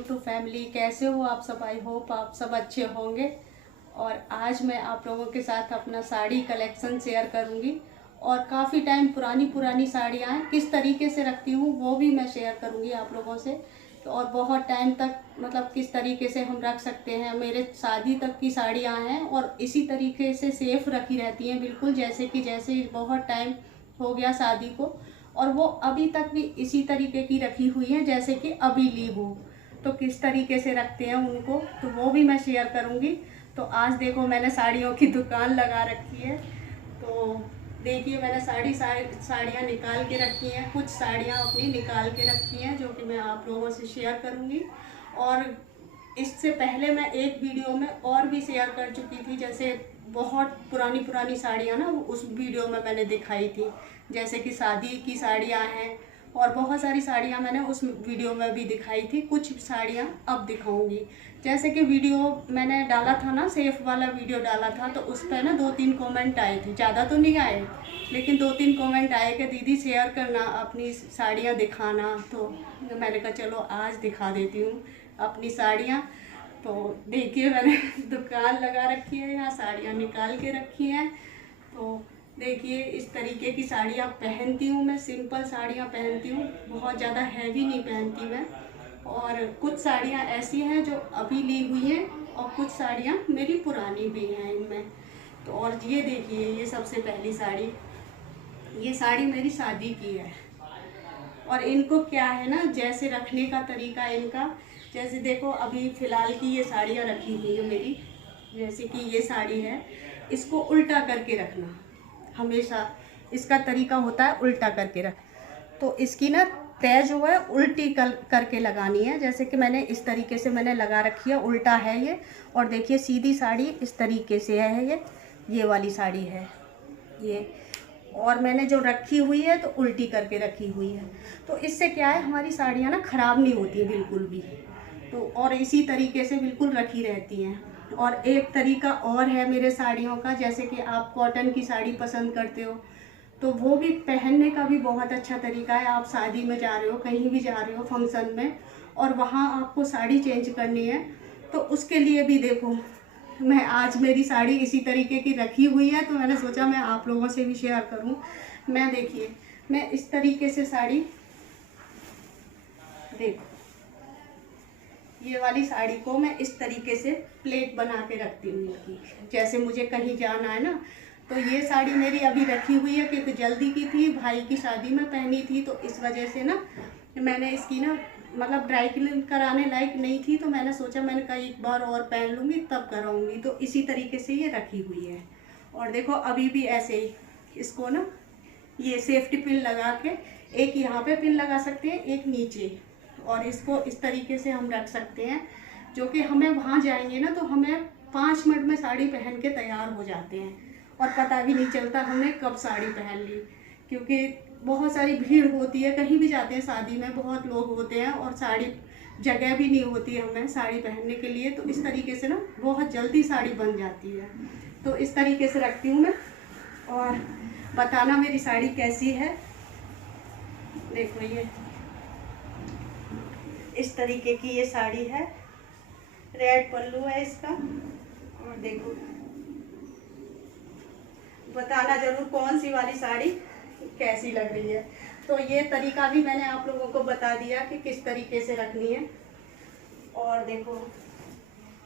YouTube family, कैसे हो आप सब। आई होप आप सब अच्छे होंगे। और आज मैं आप लोगों के साथ अपना साड़ी कलेक्शन शेयर करूंगी और काफ़ी टाइम पुरानी पुरानी साड़ियाँ हैं किस तरीके से रखती हूँ वो भी मैं शेयर करूंगी आप लोगों से। तो और बहुत टाइम तक मतलब किस तरीके से हम रख सकते हैं। मेरे शादी तक की साड़ियाँ हैं और इसी तरीके से सेफ रखी रहती हैं, बिल्कुल जैसे बहुत टाइम हो गया शादी को और वो अभी तक भी इसी तरीके की रखी हुई हैं जैसे कि अभी ली हो। तो किस तरीके से रखते हैं उनको तो वो भी मैं शेयर करूंगी। तो आज देखो मैंने साड़ियों की दुकान लगा रखी है। तो देखिए मैंने साड़ियाँ निकाल के रखी हैं, कुछ साड़ियाँ अपनी निकाल के रखी हैं जो कि मैं आप लोगों से शेयर करूंगी। और इससे पहले मैं एक वीडियो में और भी शेयर कर चुकी थी, जैसे बहुत पुरानी पुरानी साड़ियाँ ना उस वीडियो में मैंने दिखाई थी, जैसे कि शादी की साड़ियाँ हैं और बहुत सारी साड़ियाँ मैंने उस वीडियो में भी दिखाई थी। कुछ साड़ियाँ अब दिखाऊंगी। जैसे कि वीडियो मैंने डाला था ना, सेफ वाला वीडियो डाला था, तो उस पर ना 2-3 कमेंट आए थे, ज़्यादा तो नहीं आए लेकिन 2-3 कमेंट आए कि दीदी शेयर करना, अपनी साड़ियाँ दिखाना। तो मैंने कहा चलो आज दिखा देती हूँ अपनी साड़ियाँ। तो देखिए मैंने दुकान लगा रखी है, यहाँ साड़ियाँ निकाल के रखी हैं। तो देखिए इस तरीके की साड़ियाँ पहनती हूँ मैं, सिंपल साड़ियाँ पहनती हूँ, बहुत ज़्यादा हैवी नहीं पहनती मैं। और कुछ साड़ियाँ ऐसी हैं जो अभी ली हुई हैं और कुछ साड़ियाँ मेरी पुरानी भी हैं इनमें। तो और ये देखिए, ये सबसे पहली साड़ी, ये साड़ी मेरी शादी की है। और इनको क्या है ना, जैसे रखने का तरीका इनका, जैसे देखो अभी फ़िलहाल की ये साड़ियाँ रखी हुई है मेरी, जैसे कि ये साड़ी है, इसको उल्टा करके रखना हमेशा। इसका तरीका होता है उल्टा करके रख। तो इसकी ना तय जो है उल्टी करके लगानी है, जैसे कि मैंने इस तरीके से मैंने लगा रखी है, उल्टा है ये। और देखिए सीधी साड़ी इस तरीके से है, ये वाली साड़ी है ये। और मैंने जो रखी हुई है तो उल्टी करके रखी हुई है। तो इससे क्या है, हमारी साड़ियाँ ना ख़राब नहीं होती बिल्कुल भी। तो और इसी तरीके से बिल्कुल रखी रहती हैं। और एक तरीका और है मेरे साड़ियों का, जैसे कि आप कॉटन की साड़ी पसंद करते हो तो वो भी पहनने का भी बहुत अच्छा तरीका है। आप शादी में जा रहे हो, कहीं भी जा रहे हो फंक्शन में, और वहाँ आपको साड़ी चेंज करनी है, तो उसके लिए भी देखो मैं आज मेरी साड़ी इसी तरीके की रखी हुई है, तो मैंने सोचा मैं आप लोगों से भी शेयर करूं। मैं देखिए मैं इस तरीके से साड़ी, देखो ये वाली साड़ी को मैं इस तरीके से प्लेट बना के रखती हूँ इनकी, जैसे मुझे कहीं जाना है ना। तो ये साड़ी मेरी अभी रखी हुई है क्योंकि जल्दी की थी, भाई की शादी में पहनी थी, तो इस वजह से ना मैंने इसकी ना मतलब ड्राई क्लीन कराने लायक नहीं थी, तो मैंने सोचा मैंने कहा एक बार और पहन लूँगी तब कराऊँगी। तो इसी तरीके से ये रखी हुई है। और देखो अभी भी ऐसे ही इसको ना ये सेफ्टी पिन लगा के, एक यहाँ पे पिन लगा सकते हैं, एक नीचे, और इसको इस तरीके से हम रख सकते हैं, जो कि हमें वहाँ जाएंगे ना तो हमें 5 मिनट में साड़ी पहन के तैयार हो जाते हैं और पता भी नहीं चलता हमने कब साड़ी पहन ली। क्योंकि बहुत सारी भीड़ होती है, कहीं भी जाते हैं शादी में बहुत लोग होते हैं और साड़ी जगह भी नहीं होती है हमें साड़ी पहनने के लिए। तो इस तरीके से ना बहुत जल्दी साड़ी बन जाती है। तो इस तरीके से रखती हूँ मैं। और बताना मेरी साड़ी कैसी है। देखो ये इस तरीके की ये साड़ी है, रेड पल्लू है इसका। और देखो बताना जरूर कौन सी वाली साड़ी कैसी लग रही है। तो ये तरीका भी मैंने आप लोगों को बता दिया कि किस तरीके से रखनी है। और देखो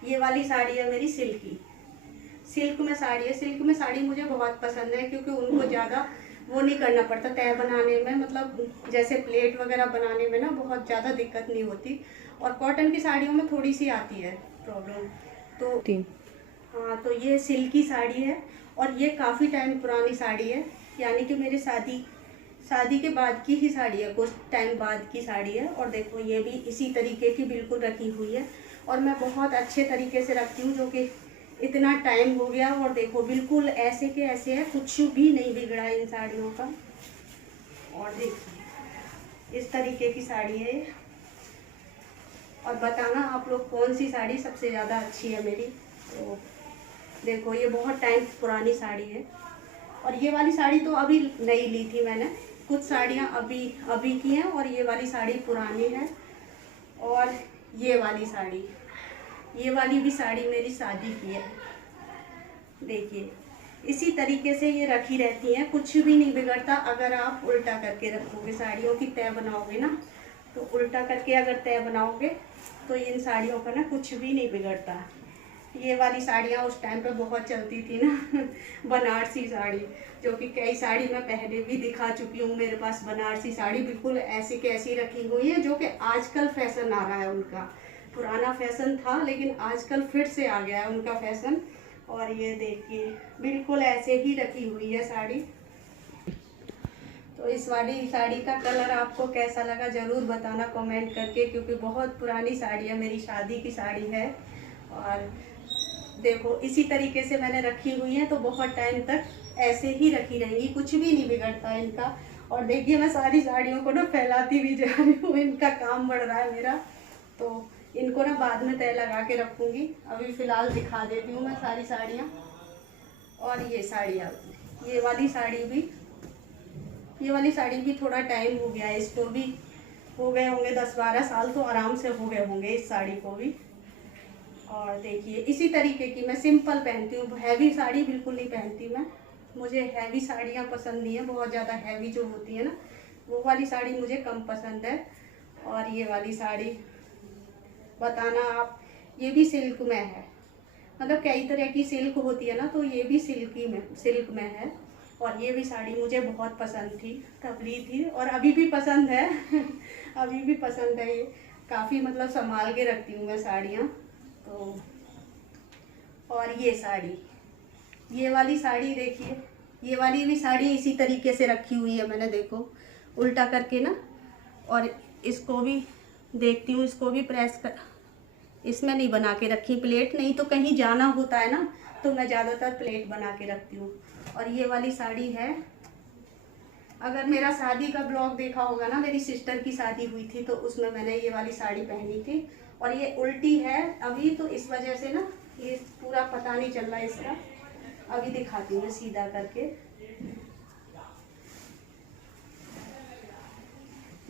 ये वाली साड़ी है मेरी सिल्क में साड़ी है। सिल्क में साड़ी मुझे बहुत पसंद है क्योंकि उनको ज़्यादा वो नहीं करना पड़ता तय बनाने में, मतलब जैसे प्लेट वगैरह बनाने में ना बहुत ज़्यादा दिक्कत नहीं होती। और कॉटन की साड़ियों में थोड़ी सी आती है प्रॉब्लम। तो हाँ, तो ये सिल्की साड़ी है और ये काफ़ी टाइम पुरानी साड़ी है, यानी कि मेरी शादी के बाद की ही साड़ी है, कुछ टाइम बाद की साड़ी है। और देखो ये भी इसी तरीके की बिल्कुल रखी हुई है और मैं बहुत अच्छे तरीके से रखती हूँ, जो कि इतना टाइम हो गया। और देखो बिल्कुल ऐसे के ऐसे है, कुछ भी नहीं बिगड़ा इन साड़ियों का। और देखिए इस तरीके की साड़ी है। और बताना आप लोग कौन सी साड़ी सबसे ज़्यादा अच्छी है मेरी। तो देखो ये बहुत टाइम पुरानी साड़ी है। और ये वाली साड़ी तो अभी नई ली थी मैंने, कुछ साड़ियाँ अभी की हैं और ये वाली साड़ी पुरानी है। और ये वाली साड़ी, ये वाली भी साड़ी मेरी शादी की है। देखिए इसी तरीके से ये रखी रहती हैं, कुछ भी नहीं बिगड़ता। अगर आप उल्टा करके रखोगे, साड़ियों की तय बनाओगे ना, तो उल्टा करके अगर तय बनाओगे तो इन साड़ियों का ना कुछ भी नहीं बिगड़ता। ये वाली साड़ियाँ उस टाइम पे बहुत चलती थी ना बनारसी साड़ी, जो कि कई साड़ी मैं पहले भी दिखा चुकी हूँ। मेरे पास बनारसी साड़ी बिल्कुल ऐसी कैसी रखी हुई है, जो कि आजकल फैशन आ रहा है उनका। पुराना फैशन था लेकिन आजकल फिर से आ गया है उनका फैशन। और ये देखिए बिल्कुल ऐसे ही रखी हुई है साड़ी। तो इस वाली साड़ी का कलर आपको कैसा लगा ज़रूर बताना कमेंट करके, क्योंकि बहुत पुरानी साड़ी है, मेरी शादी की साड़ी है। और देखो इसी तरीके से मैंने रखी हुई है, तो बहुत टाइम तक ऐसे ही रखी रहेंगी, कुछ भी नहीं बिगड़ता इनका। और देखिए मैं सारी साड़ियों को ना फैलाती भी जा रही हूँ, इनका काम बढ़ रहा है मेरा। तो इनको ना बाद में तय लगा के रखूँगी, अभी फ़िलहाल दिखा देती हूँ मैं सारी साड़ियाँ। और ये साड़ियाँ, ये वाली साड़ी भी, ये वाली साड़ी भी थोड़ा टाइम हो गया है, इसको भी हो गए होंगे 10-12 साल तो आराम से हो गए होंगे इस साड़ी को भी। और देखिए इसी तरीके की मैं सिंपल पहनती हूँ, हैवी साड़ी बिल्कुल नहीं पहनती मैं। मुझे हैवी साड़ियाँ पसंद नहीं है, बहुत ज़्यादा हैवी जो होती है ना, वो वाली साड़ी मुझे कम पसंद है। और ये वाली साड़ी बताना आप, ये भी सिल्क में है, मतलब कई तरह की सिल्क होती है ना, तो ये भी सिल्क में है। और ये भी साड़ी मुझे बहुत पसंद थी, तब ली थी और अभी भी पसंद है अभी भी पसंद है। ये काफ़ी मतलब संभाल के रखती हूँ मैं साड़ियाँ। तो और ये साड़ी, ये वाली साड़ी देखिए, ये वाली भी साड़ी इसी तरीके से रखी हुई है मैंने, देखो उल्टा करके ना। और इसको भी देखती हूँ, इसको भी प्रेस कर, इसमें नहीं बना के रखी प्लेट, नहीं तो कहीं जाना होता है ना तो मैं ज़्यादातर प्लेट बना के रखती हूँ। और ये वाली साड़ी है, अगर मेरा शादी का ब्लॉग देखा होगा ना, मेरी सिस्टर की शादी हुई थी तो उसमें मैंने ये वाली साड़ी पहनी थी। और ये उल्टी है अभी, तो इस वजह से ना ये पूरा पता नहीं चल रहा है इसका। अभी दिखाती हूँ मैं सीधा करके।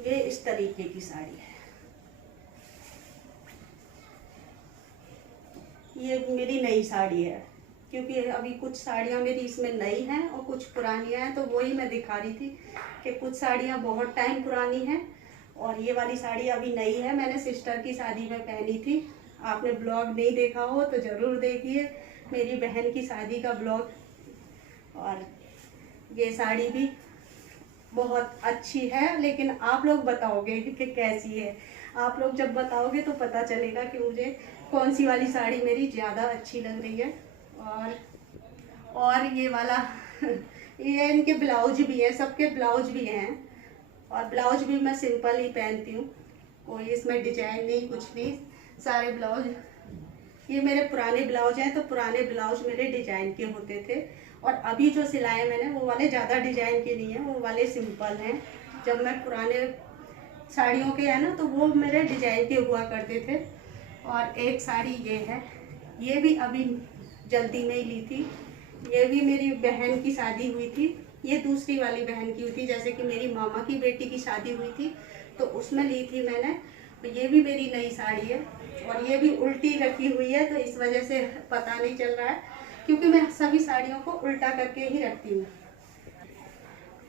ये इस तरीके की साड़ी है, ये मेरी नई साड़ी है, क्योंकि अभी कुछ साड़ियाँ मेरी इसमें नई हैं और कुछ पुरानी हैं, तो वही मैं दिखा रही थी कि कुछ साड़ियाँ बहुत टाइम पुरानी हैं और ये वाली साड़ी अभी नई है, मैंने सिस्टर की शादी में पहनी थी। आपने ब्लॉग नहीं देखा हो तो ज़रूर देखिए, मेरी बहन की शादी का ब्लॉग। और ये साड़ी भी बहुत अच्छी है, लेकिन आप लोग बताओगे कि कैसी है। आप लोग जब बताओगे तो पता चलेगा कि मुझे कौन सी वाली साड़ी मेरी ज़्यादा अच्छी लग रही है। और ये वाला ये इनके ब्लाउज भी है, सबके ब्लाउज भी हैं। और ब्लाउज भी मैं सिंपल ही पहनती हूँ, कोई इसमें डिजाइन नहीं कुछ भी, सारे ब्लाउज। ये मेरे पुराने ब्लाउज हैं, तो पुराने ब्लाउज मेरे डिजाइन के होते थे। और अभी जो सिलाए मैंने वो वाले ज़्यादा डिजाइन के नहीं हैं, वो वाले सिंपल हैं। जब मैं पुराने साड़ियों के है ना, तो वो मेरे डिजाइन के हुआ करते थे। और एक साड़ी ये है, ये भी अभी जल्दी में ही ली थी, ये भी मेरी बहन की शादी हुई थी। ये दूसरी वाली बहन की हुई थी, जैसे कि मेरी मामा की बेटी की शादी हुई थी तो उसमें ली थी मैंने। तो ये भी मेरी नई साड़ी है और ये भी उल्टी रखी हुई है, तो इस वजह से पता नहीं चल रहा है, क्योंकि मैं सभी साड़ियों को उल्टा करके ही रखती हूँ।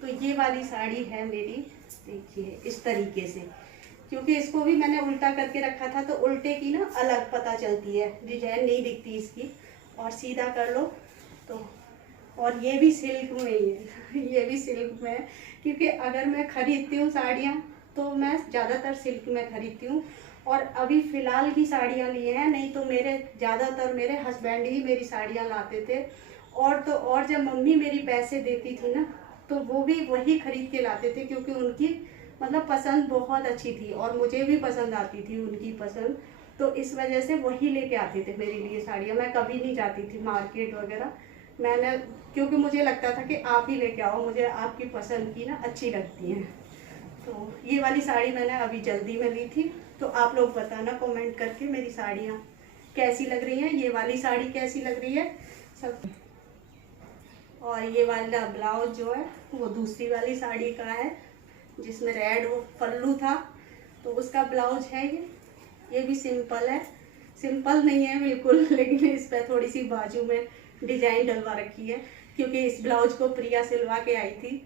तो ये वाली साड़ी है मेरी, देखिए इस तरीके से, क्योंकि इसको भी मैंने उल्टा करके रखा था, तो उल्टे की ना अलग पता चलती है, डिजाइन नहीं दिखती इसकी। और सीधा कर लो तो, और ये भी सिल्क में ही है ये भी सिल्क में है, क्योंकि अगर मैं खरीदती हूँ साड़ियाँ तो मैं ज़्यादातर सिल्क में खरीदती हूँ। और अभी फ़िलहाल की साड़ियाँ लिए हैं, नहीं तो ज़्यादातर मेरे हस्बैंड ही मेरी साड़ियाँ लाते थे। और तो और जब मम्मी मेरी पैसे देती थी ना, तो वो भी वही खरीद के लाते थे, क्योंकि उनकी मतलब पसंद बहुत अच्छी थी और मुझे भी पसंद आती थी उनकी पसंद। तो इस वजह से वही लेके आते थे मेरे लिए साड़ियाँ, मैं कभी नहीं जाती थी मार्केट वगैरह। मैंने, क्योंकि मुझे लगता था कि आप ही लेके आओ, मुझे आपकी पसंद की ना अच्छी लगती हैं। तो ये वाली साड़ी मैंने अभी जल्दी में ली थी। तो आप लोग बताना कमेंट करके मेरी साड़ियाँ कैसी लग रही हैं, ये वाली साड़ी कैसी लग रही है सब। और ये वाला ब्लाउज जो है वो दूसरी वाली साड़ी का है, जिसमें रेड वो पल्लू था, तो उसका ब्लाउज है ये। ये भी सिंपल है, सिंपल नहीं है बिल्कुल, लेकिन इस पर थोड़ी सी बाजू में डिजाइन डलवा रखी है, क्योंकि इस ब्लाउज को प्रिया सिलवा के आई थी।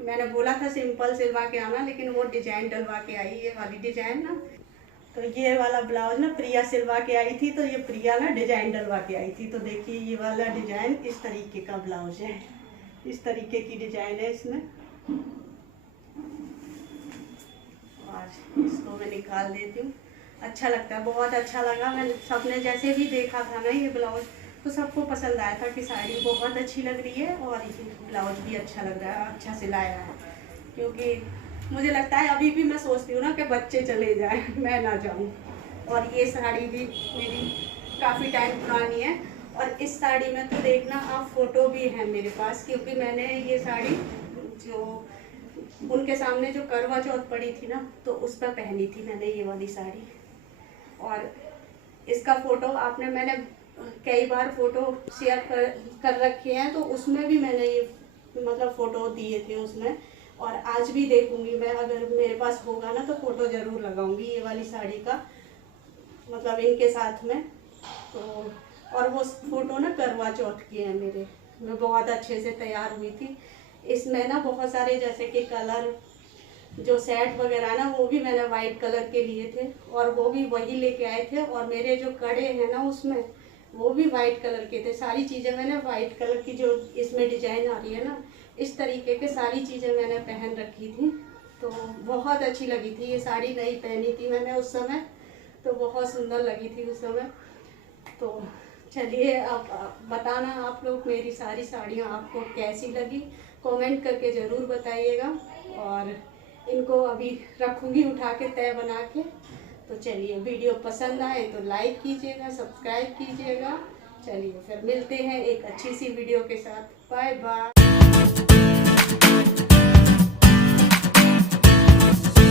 मैंने बोला था सिंपल सिलवा के आना, लेकिन वो डिजाइन डलवा के आई, ये वाली डिजाइन ना। तो ये वाला ब्लाउज ना प्रिया सिलवा के आई थी, तो ये प्रिया ना डिजाइन डलवा के आई थी। तो देखिए ये वाला डिजाइन इस तरीके का ब्लाउज है, इस तरीके की डिजाइन है इसमें। और इसको मैं निकाल देती हूँ। अच्छा लगता है, बहुत अच्छा लगा। मैंने सबने जैसे भी देखा था ना ये ब्लाउज, तो सबको पसंद आया था कि साड़ी बहुत अच्छी लग रही है और ये ब्लाउज भी अच्छा लग रहा है, अच्छा सिलाया है। क्योंकि मुझे लगता है अभी भी मैं सोचती हूँ ना कि बच्चे चले जाएं, मैं ना जाऊँ। और ये साड़ी भी मेरी काफ़ी टाइम पुरानी है, और इस साड़ी में तो देखना आप फ़ोटो भी है मेरे पास, क्योंकि मैंने ये साड़ी जो उनके सामने जो करवा चौथ पड़ी थी ना, तो उस पर पहनी थी मैंने ये वाली साड़ी। और इसका फ़ोटो मैंने कई बार फ़ोटो शेयर कर रखे हैं, तो उसमें भी मैंने ये मतलब फ़ोटो दिए थे उसमें। और आज भी देखूंगी मैं, अगर मेरे पास होगा ना तो फ़ोटो ज़रूर लगाऊंगी ये वाली साड़ी का, मतलब इनके साथ में। तो और वो फ़ोटो ना करवा चौथ की है मेरे, मैं बहुत अच्छे से तैयार हुई थी। इसमें ना बहुत सारे जैसे कि कलर जो सेट वगैरह ना, वो भी मैंने वाइट कलर के लिए थे, और वो भी वही लेके आए थे। और मेरे जो कड़े हैं ना उसमें, वो भी वाइट कलर के थे। सारी चीज़ें मैंने वाइट कलर की, जो इसमें डिजाइन आ रही है ना, इस तरीके के सारी चीज़ें मैंने पहन रखी थी। तो बहुत अच्छी लगी थी ये साड़ी, नई पहनी थी मैंने उस समय, तो बहुत सुंदर लगी थी उस समय। तो चलिए अब बताना आप लोग मेरी सारी साड़ियाँ आपको कैसी लगी, कमेंट करके ज़रूर बताइएगा। और इनको अभी रखूँगी उठा के तय बना के। तो चलिए, वीडियो पसंद आए तो लाइक कीजिएगा, सब्सक्राइब कीजिएगा। चलिए फिर मिलते हैं एक अच्छी सी वीडियो के साथ। Bye bye.